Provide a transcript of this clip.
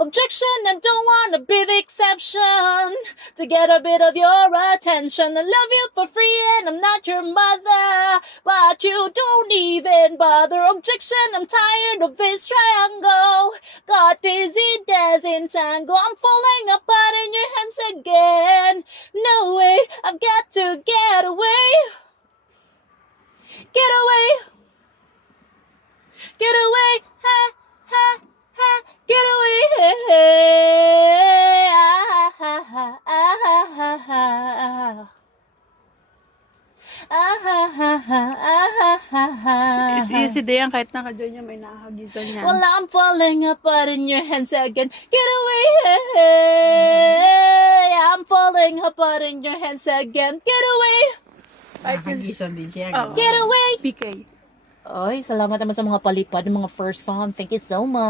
Objection, I don't wanna be the exception. To get a bit of your attention. I love you for free and I'm not your mother. But you don't even bother. Objection, I'm tired of this triangle. Got dizzy, disentangle. I'm falling apart in your hands again. No way, I've got to get away. Get away. Get away. Ha, ha, ha. Get away. Ah, ha, ha, ah, ha, ha, ha. Ah, ha, ha, ha, ah, ha, ha, ha. Si Dayan kahit naka-join niya may nahagisan niya. Well, I'm falling apart in your hands again. Get away. I'm falling apart in your hands again. Get away. Hagisan din siya. Oo. Get away. PK. Ay, salamat naman sa mga palipad ng mga first song. Thank you so much.